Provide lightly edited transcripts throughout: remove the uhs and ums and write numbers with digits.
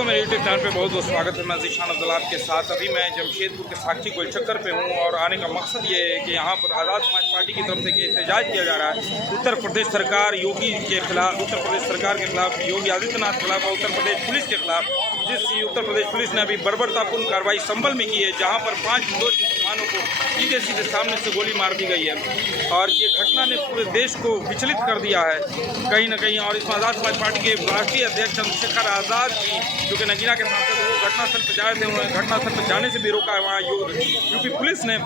वालेकुम, मेरे YouTube channel पे बहुत बहुत स्वागत है। मैं ज़ीशान अब्दुल्ला के साथ अभी मैं जमशेदपुर के साक्षी गोलचक्कर पे हूँ और आने का मकसद ये है कि यहाँ पर आज़ाद समाज पार्टी की तरफ से एहतजाज किया जा रहा है उत्तर प्रदेश सरकार योगी के खिलाफ, उत्तर प्रदेश सरकार के खिलाफ, योगी आदित्यनाथ के खिलाफ और उत्तर प्रदेश पुलिस के खिलाफ। जिस उत्तर प्रदेश पुलिस ने अभी बर्बरतापूर्ण कार्रवाई संभल में की है, जहाँ पर 5 निर्दोष मुसलमानों को सीधे सीधे सामने से गोली मार दी गई है और ये घटना ने पूरे देश को विचलित कर दिया है कहीं ना कहीं। और इसमें आज़ाद समाज पार्टी के राष्ट्रीय अध्यक्ष चंद्रशेखर आज़ाद की, जो कि नगीना के सांसद वो घटनास्थल पर जाए थे, उन्होंने घटनास्थल पर जाने से भी रोका है वहाँ यूपी पुलिस ने।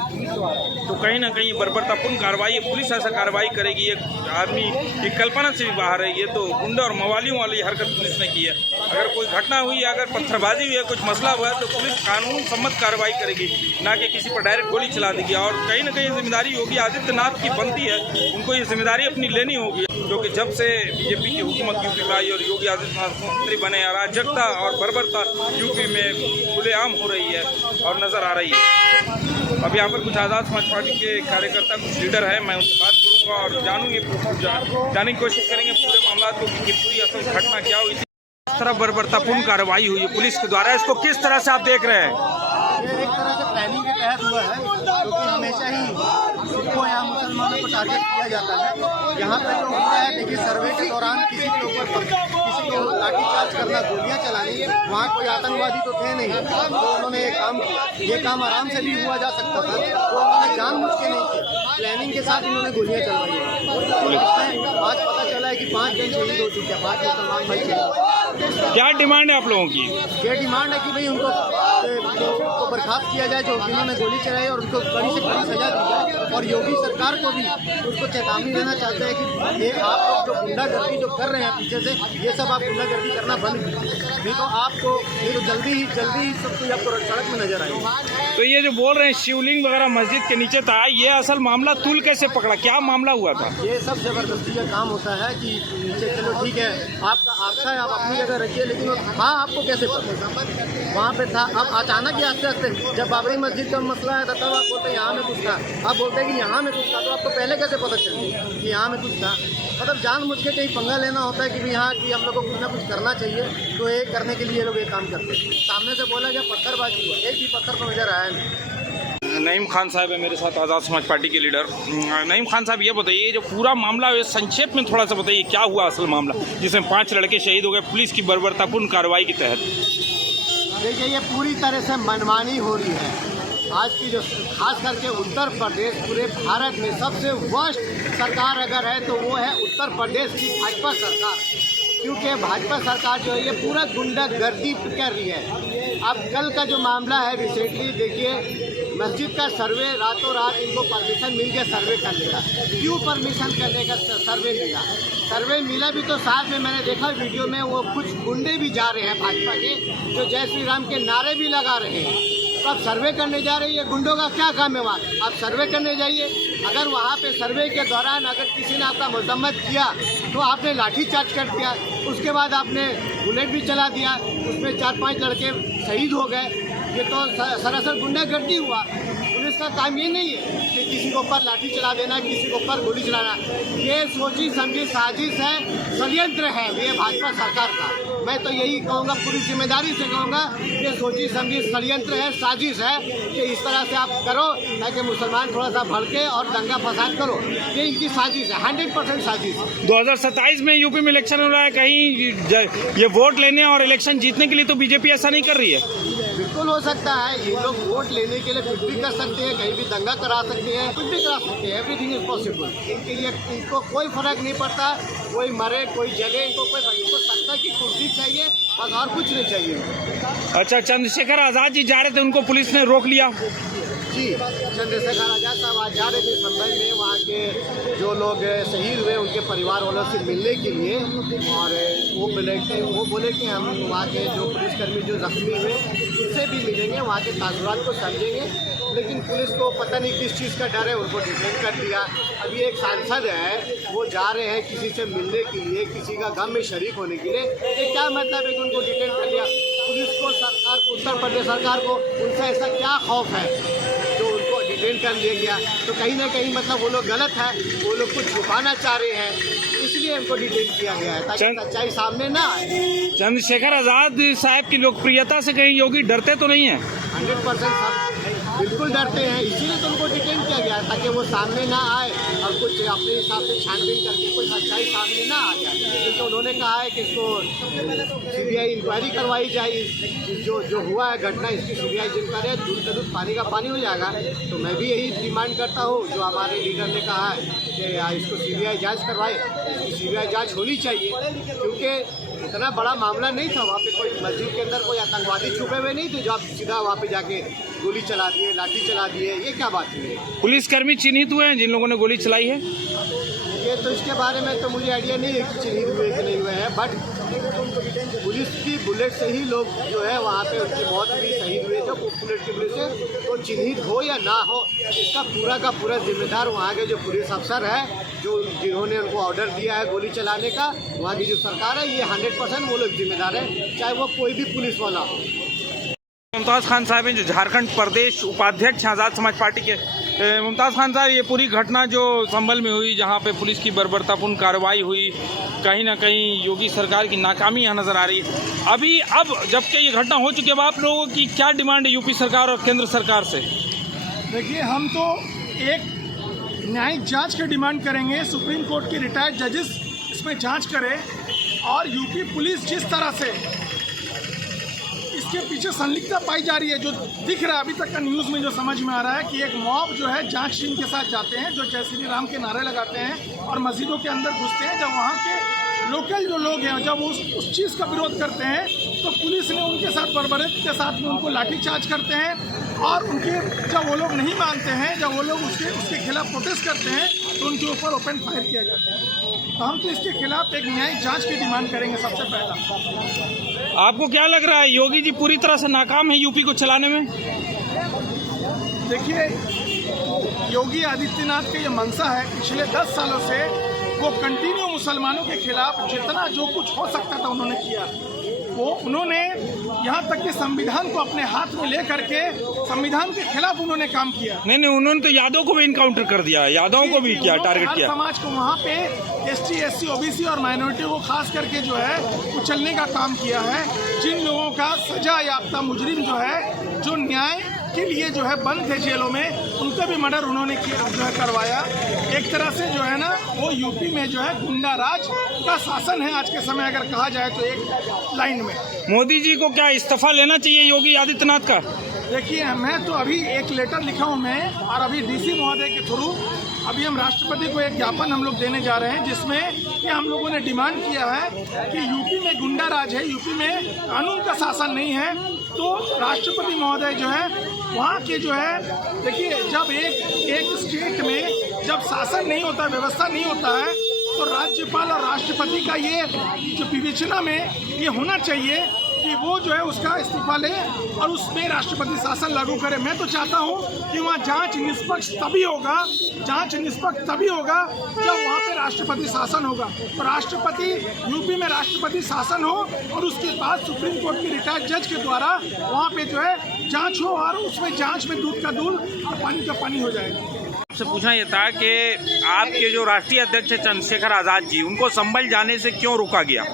तो कहीं ना कहीं बर्बरतापूर्ण कार्रवाई, पुलिस ऐसा कार्रवाई करेगी ये आदमी की कल्पना से भी बाहर है। ये तो गुंडा और मवालियों वाली हरकत पुलिस ने की है। अगर कोई घटना हुई है, अगर पत्थरबाजी हुई है, कुछ मसला हुआ है, तो पुलिस कानून सम्मत कार्रवाई करेगी, ना कि किसी पर डायरेक्ट गोली चला देगी। और कहीं ना कहीं जिम्मेदारी योगी आदित्यनाथ की बनती है, उनको ये जिम्मेदारी अपनी लेनी होगी, क्योंकि जब से बीजेपी की हुकूमत यूपी में आई और योगी आदित्यनाथ मुख्यमंत्री बने, अराजकता और बर्बरता यूपी में खुलेआम हो रही है और नज़र आ रही है। अब यहाँ पर कुछ आज़ाद समाज पार्टी के कार्यकर्ता, कुछ लीडर हैं, मैं उनसे बात करूँगा और जानने की कोशिश करेंगे पूरे मामला को कि पूरी असल घटना क्या हुई थी। इस तरह बर्बरतापूर्ण कार्रवाई हुई है पुलिस के द्वारा, इसको किस तरह से आप देख रहे हैं? ये एक तरह से प्लानिंग के तहत हुआ है, क्योंकि हमेशा ही सिखों या मुसलमानों को टारगेट किया जाता है। यहाँ पे जो हुआ है, देखिए, सर्वे के दौरान किसी के ऊपर किसी को लाठीचार्ज करना, गोलियाँ चलानी, वहाँ कोई आतंकवादी तो थे नहीं, तो उन्होंने एक काम किया। ये काम आराम से भी हुआ जा सकता था, तो उन्होंने जानबूझ के नहीं किया, प्लानिंग के साथ इन्होंने गोलियाँ चलवाई है। आज पता चला है कि 5 जन शहीद हो चुके हैं, 5 मुसलमान भाई शहीद। क्या डिमांड है आप लोगों की? ये डिमांड है कि भाई उनको बर्खास्त किया जाए, जो जिन्होंने गोली चलाई, और उनको बड़ी से बड़ी सजा दी जाए। और योगी सरकार को भी उसको चेतावनी देना चाहते हैं कि ये आप लोग जो गुंडागर्दी जो कर रहे हैं पीछे से, ये सब आप गुंडागर्दी करना बंद कीजिए, नहीं तो आपको ये तो जल्दी ही सब कुछ आपको सड़क में नजर आएगा। तो ये जो बोल रहे हैं शिवलिंग वगैरह मस्जिद के नीचे था, ये असल मामला तूल कैसे पकड़ा? क्या मामला हुआ था? ये सब जबरदस्ती का काम होता है कि नीचे चलो ठीक है, आपका आपका है, आप अपनी जगह रखिए, लेकिन हाँ, आपको कैसे पता वहाँ पे था? अब अचानक ही आस्ते आस्ते जब बाबरी मस्जिद का मसला है तब आप बोलते हैं यहाँ में कुछ था, आप बोलते हैं कि यहाँ में कुछ था, तो आपको पहले कैसे पता चल गया कि यहाँ में कुछ था? मतलब जानबूझ के कहीं पंगा लेना होता है कि भी यहाँ कि हम लोग को कुछ ना कुछ करना चाहिए, तो ये करने के लिए लोग ये काम करते हैं। सामने से बोला गया पत्थरबाजी हुआ, एक भी पत्थर तो नजर आया नहीं। नईम खान साहब है मेरे साथ, आज़ाद समाज पार्टी के लीडर। नईम खान साहब, ये बताइए, जो पूरा मामला है संक्षेप में थोड़ा सा बताइए, क्या हुआ असल मामला जिसमें 5 लड़के शहीद हो गए पुलिस की बर्बरतापूर्ण कार्रवाई के तहत? देखिए, ये पूरी तरह से मनमानी हो रही है। आज की जो खास करके उत्तर प्रदेश, पूरे भारत में सबसे वर्स्ट सरकार अगर है तो वो है उत्तर प्रदेश की भाजपा सरकार, क्योंकि भाजपा सरकार जो है ये पूरा गुंडागर्दी कर रही है। अब कल का जो मामला है रिसेंटली, देखिए, मस्जिद का सर्वे, रातों रात इनको परमिशन मिल गया सर्वे करने का। क्यों परमिशन करने का सर्वे मिला? सर्वे मिला भी तो साथ में मैंने देखा वीडियो में वो कुछ गुंडे भी जा रहे हैं भाजपा के, जो जय श्री राम के नारे भी लगा रहे हैं। तो आप सर्वे करने जा रहे हैं, गुंडों का क्या काम है वहाँ? आप सर्वे करने जाइए। अगर वहाँ पे सर्वे के दौरान अगर किसी ने आपका मजम्मत किया तो आपने लाठी चार्ज कर दिया, उसके बाद आपने बुलेट भी चला दिया, उसमें 4-5 लड़के शहीद हो गए। ये तो सरासर गुंडागर्दी हुआ। पुलिस का काम ये नहीं है कि किसी के ऊपर लाठी चला देना, किसी के ऊपर गोली चलाना। ये सोची समझी साजिश है, षड्यंत्र है ये भाजपा सरकार का। मैं तो यही कहूँगा, पूरी जिम्मेदारी से कहूँगा, ये सोची समझी षड्यंत्र है, साजिश है कि इस तरह से आप करो ताकि मुसलमान थोड़ा सा भड़के और दंगा फसाद करो। ये इनकी साजिश है, 100% साजिश। 2027 में यूपी में इलेक्शन हो रहा है, कहीं ये वोट लेने और इलेक्शन जीतने के लिए तो बीजेपी ऐसा नहीं कर रही है? बिल्कुल हो सकता है, ये लोग वोट लेने के लिए कुछ भी कर सकते हैं, कहीं भी दंगा करा सकते हैं, कुछ भी करा सकते हैं, एवरीथिंग इज पॉसिबल। इनके लिए इनको कोई फर्क नहीं पड़ता, कोई मरे कोई जले, इनको कोई फर्क, इनको सत्ता की कुर्सी चाहिए बस, और कुछ नहीं चाहिए। अच्छा, चंद्रशेखर आज़ाद जी जा रहे थे, उनको पुलिस ने रोक लिया? जी, चंद्रशेखर आज़ाद साहब आज जा रहे थे संभल में, वहाँ के जो लोग शहीद हुए उनके परिवार वालों से मिलने के लिए, और वो बोले कि हम वहाँ के जो पुलिसकर्मी जो जख्मी हुए उनसे भी मिलेंगे, वहाँ के तासुरात को समझेंगे। लेकिन पुलिस को पता नहीं किस चीज़ का डर है, उनको डिटेन कर दिया। अभी एक सांसद है, वो जा रहे हैं किसी से मिलने के लिए, किसी का गम में शरीक होने के लिए। ये क्या मतलब है कि उनको डिटेन कर लिया? पुलिस को, सरकार को, उत्तर प्रदेश सरकार को उनसे ऐसा क्या खौफ है जो उनको डिटेन कर लिया गया, तो कहीं ना कहीं मतलब वो लोग गलत है, वो लोग कुछ छुपाना चाह रहे हैं, इसलिए उनको डिटेन किया गया है ताकि सच्चाई सामने ना आए। चंद्रशेखर आजाद साहब की लोकप्रियता से कहीं योगी डरते तो नहीं है? 100% बिल्कुल डरते हैं, इसीलिए तो उनको डिटेन किया गया है ताकि वो सामने ना आए और कुछ अपने हिसाब से छानबीन करके कोई सच्चाई सामने ना आ जाए। क्योंकि उन्होंने कहा है कि इसको CBI इंक्वायरी करवाई जाए, जो हुआ है घटना इसकी CBI इंक्वायरी है, दूध का दूध पानी का पानी हो जाएगा। तो मैं भी यही डिमांड करता हूँ जो हमारे लीडर ने कहा है कि इसको CBI जाँच करवाए, इसकी CBI जाँच होनी चाहिए, क्योंकि इतना बड़ा मामला नहीं था। वहाँ पे कोई मस्जिद के अंदर कोई आतंकवादी छुपे हुए नहीं थे जो आप सीधा वहाँ पे जाके गोली चला दिए, लाठी चला दिए, ये क्या बात हुई? पुलिसकर्मी चिन्हित हुए हैं जिन लोगों ने गोली चलाई है? ये तो इसके बारे में तो मुझे आइडिया नहीं है कि चिन्हित हुए कि नहीं हुए हैं, बट पुलिस की बुलेट से ही लोग जो है वहाँ पे उनकी मौत भी शहीद हुए थे बुलेट की बुलेट से। तो चिन्हित हो या ना हो, इसका पूरा का पूरा जिम्मेदार वहाँ के जो पुलिस अफसर है, जो जिन्होंने उनको ऑर्डर दिया है गोली चलाने का, वहाँ की जो सरकार है, ये 100% वो लोग जिम्मेदार है, चाहे वो कोई भी पुलिस वाला हो। मुमताज़ खान साहब हैं जो झारखंड प्रदेश उपाध्यक्ष हैं आज़ाद समाज पार्टी के। मुमताज़ खान साहब, ये पूरी घटना जो संभल में हुई, जहां पे पुलिस की बर्बरतापूर्ण कार्रवाई हुई, कहीं ना कहीं योगी सरकार की नाकामी यहाँ नज़र आ रही है। अब जबकि ये घटना हो चुकी है, अब आप लोगों की क्या डिमांड है यूपी सरकार और केंद्र सरकार से? देखिए, हम तो एक न्यायिक जांच की डिमांड करेंगे। सुप्रीम कोर्ट के रिटायर्ड जजेस इसमें जांच करें और यूपी पुलिस जिस तरह से इसके पीछे संलिप्तता पाई जा रही है, जो दिख रहा है अभी तक का न्यूज़ में, जो समझ में आ रहा है कि एक मॉब जो है जांच टीम के साथ जाते हैं, जो जय श्री राम के नारे लगाते हैं और मस्जिदों के अंदर घुसते हैं। जब वहाँ के लोकल जो लोग हैं जब उस चीज़ का विरोध करते हैं तो पुलिस ने उनके साथ बर्बरता के साथ में उनको लाठीचार्ज करते हैं और उनके जब वो लोग नहीं मानते हैं, जब वो लोग उसके खिलाफ प्रोटेस्ट करते हैं तो उनके ऊपर ओपन फायर किया जाता है। तो हम तो इसके खिलाफ एक न्यायिक जांच की डिमांड करेंगे सबसे पहला। आपको क्या लग रहा है, योगी जी पूरी तरह से नाकाम है यूपी को चलाने में? देखिए, योगी आदित्यनाथ का ये मंशा है, पिछले 10 सालों से वो कंटिन्यू मुसलमानों के खिलाफ जितना जो कुछ हो सकता था उन्होंने किया। वो उन्होंने यहाँ तक कि संविधान को अपने हाथ में ले करके संविधान के खिलाफ उन्होंने काम किया। नहीं, उन्होंने तो यादव को भी इनकाउंटर कर दिया, यादवों को भी किया, टारगेट किया। समाज को वहाँ पे ST, SC, OBC और माइनॉरिटी को खास करके जो है कुचलने का काम किया है। जिन लोगों का सजा याफ्ता मुजरिम जो है, जो न्याय के लिए जो है बंद थे जेलों में, उनका भी मर्डर उन्होंने किया, जो है करवाया। एक तरह से जो है ना, वो यूपी में जो है गुंडा राज का शासन है आज के समय, अगर कहा जाए तो एक लाइन में। मोदी जी को क्या इस्तीफा लेना चाहिए योगी आदित्यनाथ का? देखिए, मैं तो अभी एक लेटर लिखा हूँ मैं, और अभी DC महोदय के थ्रू अभी हम राष्ट्रपति को एक ज्ञापन हम लोग देने जा रहे हैं, जिसमें कि हम लोगों ने डिमांड किया है कि यूपी में गुंडा राज है, यूपी में कानून का शासन नहीं है। तो राष्ट्रपति महोदय जो है वहाँ के जो है, देखिए, जब एक स्टेट में जब शासन नहीं होता, व्यवस्था नहीं होता है, तो राज्यपाल और राष्ट्रपति का ये जो विवेचना में ये होना चाहिए कि वो जो है उसका इस्तीफा ले और उसमें राष्ट्रपति शासन लागू करे। मैं तो चाहता हूँ कि वहाँ जांच निष्पक्ष तभी होगा जब वहाँ पे राष्ट्रपति शासन होगा। तो राष्ट्रपति, यूपी में राष्ट्रपति शासन हो और उसके बाद सुप्रीम कोर्ट के रिटायर्ड जज के द्वारा वहाँ पे जो है जांच हो और उसमें जांच में दूध का दूध और पानी का पानी हो जाएगा। आपसे पूछना ये था कि आपके जो राष्ट्रीय अध्यक्ष है चंद्रशेखर आजाद जी, उनको संभल जाने से क्यों रोका गया?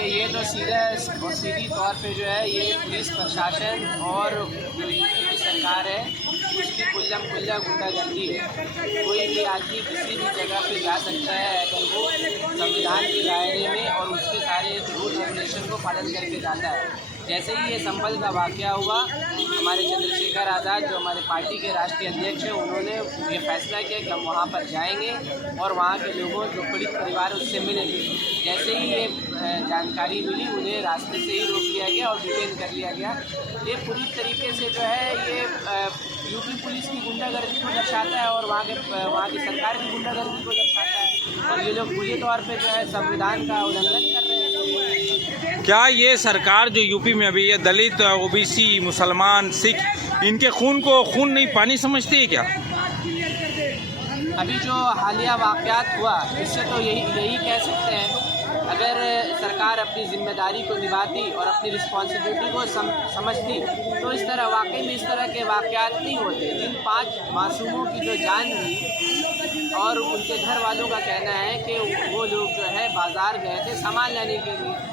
ये तो सीधी तौर पे जो है ये पुलिस प्रशासन और जो यूपी की सरकार है उसकी खुल्ला गुंडागर्दी है। कोई भी आदमी किसी भी जगह पे जा सकता है अगर वो संविधान के दायरे में और उसके सारे रूल रेगुलेशन को पालन करके जाता है। जैसे ही ये संभल का वाक़या हुआ, हमारे चंद्रशेखर आज़ाद जो हमारे पार्टी के राष्ट्रीय अध्यक्ष हैं, उन्होंने ये फैसला किया कि हम वहाँ पर जाएंगे और वहाँ के लोगों जो पीड़ित परिवार उससे मिलेंगे। जैसे ही ये जानकारी मिली, उन्हें रास्ते से ही रोक लिया गया और डिटेन कर लिया गया। ये पूरी तरीके से जो है ये यूपी पुलिस की गुंडागर्दी को दर्शाता है और वहाँ की सरकार की गुंडागर्दी को दर्शाता है, और ये लोग पूरे तौर पर जो है संविधान का उल्लंघन कर रहे हैं। क्या ये सरकार जो यूपी में अभी ये दलित, OBC, मुसलमान, सिख, इनके खून को खून नहीं पानी समझती है क्या? अभी जो हालिया वाक़यात हुआ, इससे तो यही कह सकते हैं अगर सरकार अपनी जिम्मेदारी को निभाती और अपनी रिस्पॉन्सिबिलिटी को समझती तो इस तरह वाकई में इस तरह के वाक़यात नहीं होते। जिन 5 मासूमों की जो जान गई और उनके घर वालों का कहना है कि वो लोग जो है बाज़ार गए थे सामान लेने के लिए।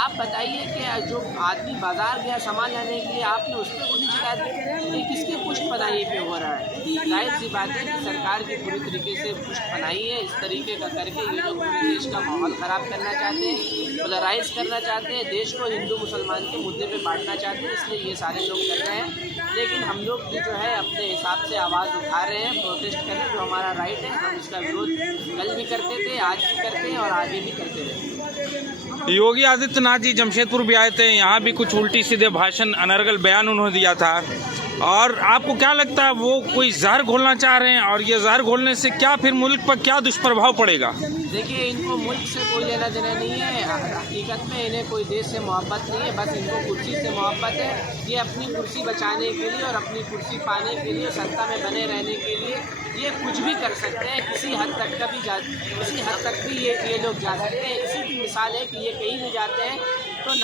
आप बताइए कि जो आदमी बाज़ार गया सामान लाने के लिए आपने उस पर गोली चला दी, ये किसके पुष्टपनाही पे हो रहा है? जाहिर सी बात है कि सरकार की पूरी तरीके से पुष्टपनाही है। इस तरीके का करके ये लोग पूरे देश का माहौल ख़राब करना चाहते हैं, पोलराइज करना चाहते हैं, देश को हिंदू मुसलमान के मुद्दे पे बांटना चाहते हैं, इसलिए ये सारे लोग कर रहे हैं। लेकिन हम लोग भी जो है अपने हिसाब से आवाज़ उठा रहे हैं, प्रोटेस्ट कर रहे हैं, जो हमारा राइट है। हम इसका विरोध कल भी करते थे, आज भी करते हैं और आगे भी करते रहेंगे। योगी आदित्यनाथ जी जमशेदपुर भी आए थे, यहाँ भी कुछ उल्टी सीधे भाषण, अनर्गल बयान उन्होंने दिया था। और आपको क्या लगता है वो कोई जहर घोलना चाह रहे हैं, और ये जहर घोलने से क्या फिर मुल्क पर क्या दुष्प्रभाव पड़ेगा? देखिए, इनको मुल्क से कोई लेना देना नहीं है। हकीकत में इन्हें कोई देश से मोहब्बत नहीं है, बस इनको कुर्सी से मोहब्बत है। ये अपनी कुर्सी बचाने के लिए और अपनी कुर्सी पाने के लिए, सत्ता में बने रहने के लिए ये कुछ भी कर सकते हैं। किसी हद तक भी ये लोग जा सकते हैं। इसी की मिसाल है कि ये कहीं भी जाते हैं तो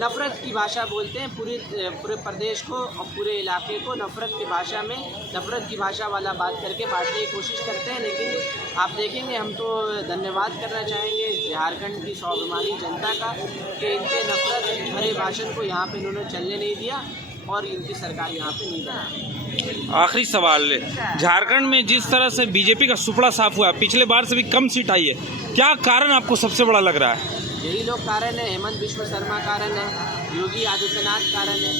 नफ़रत की भाषा बोलते हैं। पूरे प्रदेश को और पूरे इलाके को नफ़रत की भाषा में, नफ़रत की भाषा वाला बात करके बांटने की कोशिश करते हैं। लेकिन आप देखेंगे, हम तो धन्यवाद करना चाहेंगे झारखंड की स्वाभिमानी जनता का कि इनके नफ़रत भरे भाषण को यहाँ पे इन्होंने चलने नहीं दिया और इनकी सरकार यहाँ पे नहीं बना। आखिरी सवाल, झारखंड में जिस तरह से बीजेपी का सुपड़ा साफ हुआ, पिछले बार से भी कम सीट आई है, क्या कारण आपको सबसे बड़ा लग रहा है? यही लोग कारण है। हेमंत बिश्व शर्मा कारण है, योगी आदित्यनाथ कारण है।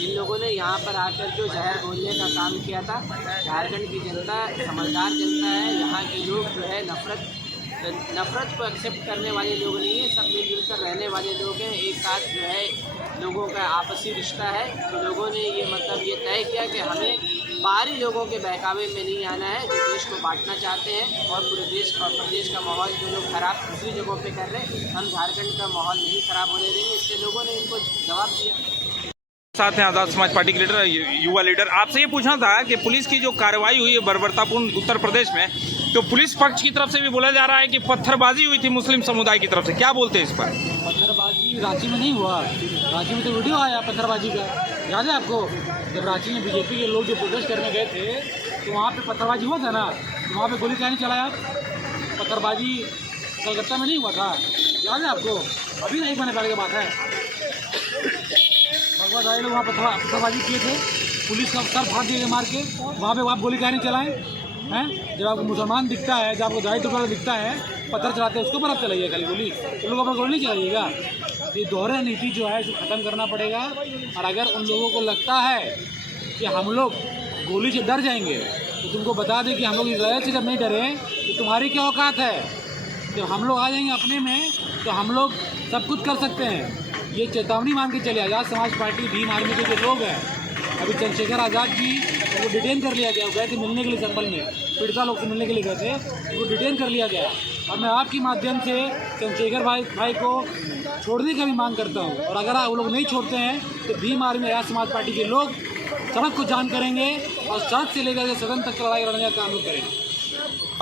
इन लोगों ने यहाँ पर आकर जो जहर घोलने का काम किया था। झारखंड की जनता समझदार जनता है। यहाँ के लोग जो है नफ़रत को एक्सेप्ट करने वाले लोग नहीं है, सब मिलजुल कर रहने वाले लोग हैं। एक साथ जो है लोगों का आपसी रिश्ता है। तो लोगों ने ये तय किया कि हमें बाहरी लोगों के बहकावे में नहीं आना है, जो देश को बांटना चाहते हैं और पूरे देश और प्रदेश का माहौल जो लोग खराब दूसरी जगहों पे कर रहे हैं, हम झारखंड का माहौल नहीं खराब होने देंगे। इसलिए लोगों ने इनको जवाब दिया। साथ हैं आज़ाद समाज पार्टी के लीडर, युवा लीडर। आपसे ये पूछना था कि पुलिस की जो कार्रवाई हुई है बर्बरतापूर्ण उत्तर प्रदेश में, तो पुलिस पक्ष की तरफ से भी बोला जा रहा है कि पत्थरबाजी हुई थी मुस्लिम समुदाय की तरफ से, क्या बोलते हैं इस पर? पत्थरबाजी रांची में नहीं हुआ। रांची में तो वीडियो आया पत्थरबाजी का, याद है आपको? जब रांची में बीजेपी के लोग जो प्रोटेस्ट करने गए थे तो वहाँ पे पत्थरबाजी हुआ था ना, तो वहाँ पे गोली क्या नहीं चलाया? पत्थरबाजी कलकत्ता में नहीं हुआ था, याद है आपको? अभी नहीं बने पहले की बात है। भगवत राय लोग वहाँ पत्थरबाजी किए थे, पुलिस का सर फाड़ दिए मार के। वहाँ पे आप गोली क्या नहीं चलाएं हैं? जब आपको मुसलमान दिखता है, जब आपको दाढ़ी टोपा दिखता है, पत्थर चलाते हैं, उसके ऊपर आप चलाइए खाली गोली, तो लोगों पर गोली नहीं चलाइएगा। ये दोहरा नीति जो है इसको ख़त्म करना पड़ेगा। और अगर उन लोगों को लगता है कि हम लोग गोली से डर जाएंगे तो तुमको बता दें कि हम लोग इसराइल से जब नहीं डरे तो तुम्हारी क्या औकात है? जब हम लोग आ जाएंगे अपने में तो हम लोग सब कुछ कर सकते हैं। ये चेतावनी मान के चले। आज़ाद समाज पार्टी भीम आर्मी के जो लोग हैं, अभी चंद्रशेखर आज़ाद जी को डिटेन कर लिया गया। गए थे मिलने के लिए संभल में, पीड़िता लोग से मिलने के लिए गए थे, उनको डिटेन कर लिया गया। और मैं आपके माध्यम से चंद्रशेखर भाई को छोड़ने का भी मांग करता हूँ। और अगर वो लोग नहीं छोड़ते हैं तो भीम आर्मी आज़ाद समाज पार्टी के लोग सड़क को जाम करेंगे और सड़क से लेकर सदन तक लड़ाई लड़ने का काम करेंगे।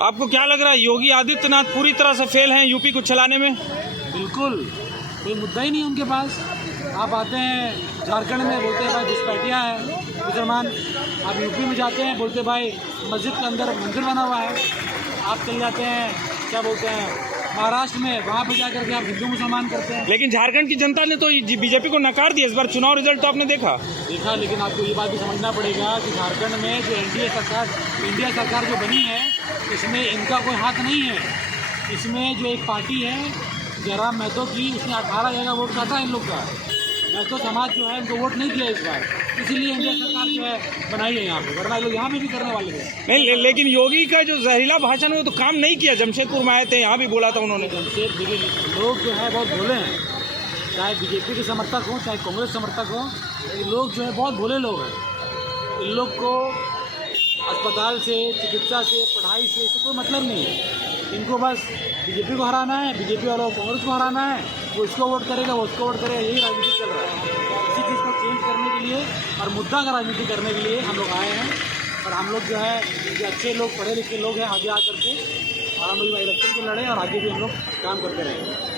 आपको क्या लग रहा है, योगी आदित्यनाथ पूरी तरह से फेल हैं यूपी को चलाने में? बिल्कुल, कोई मुद्दा ही नहीं उनके पास। आप आते हैं झारखंड में, बोलते हैं भाई घुसपैठिया है मुसलमान। आप यूपी में जाते हैं, बोलते भाई मस्जिद के अंदर मंदिर बना हुआ है। आप चले जाते हैं, क्या बोलते हैं, महाराष्ट्र में, वहाँ पे जाकर के आप हिंदू मुसलमान करते हैं। लेकिन झारखंड की जनता ने तो बीजेपी को नकार दिया। इस बार चुनाव रिजल्ट तो आपने देखा। लेकिन आपको ये बात भी समझना पड़ेगा कि झारखंड में जो इंडिया सरकार जो बनी है, इसमें इनका कोई हाथ नहीं है। इसमें जो एक पार्टी है जयराम महतो की, उसने 18 जगह वोट काटा इन लोग का। महतो समाज जो है उनको वोट नहीं दिया इस बार, इसीलिए इंडिया सरकार जो है बनाई है यहाँ पे, वरना लोग यहाँ पे भी करने वाले थे। नहीं, लेकिन योगी का जो जहरीला भाषण है वो तो काम नहीं किया। जमशेदपुर में आए थे, यहाँ भी बोला था उन्होंने। लोग जो है बहुत भोले हैं, चाहे बीजेपी के समर्थक हों चाहे कांग्रेस समर्थक हों, ये लोग जो है बहुत भोले लोग हैं। इन लोग को अस्पताल से, चिकित्सा से, पढ़ाई से इससे कोई मतलब नहीं है। इनको बस बीजेपी को हराना है, बीजेपी वालों को कांग्रेस को हराना है। वो इसको वोट करेगा, वो उसको वोट करेगा, यही राजनीति चल रहा है। इसी चीज़ को चेंज करने के लिए और मुद्दा का राजनीति करने के लिए हम लोग आए हैं। और हम लोग जो है, जो अच्छे लोग, पढ़े लिखे लोग हैं, आगे आकर के आम आदमी इलेक्शन को लड़े और आगे भी हम लोग काम करते रहेंगे।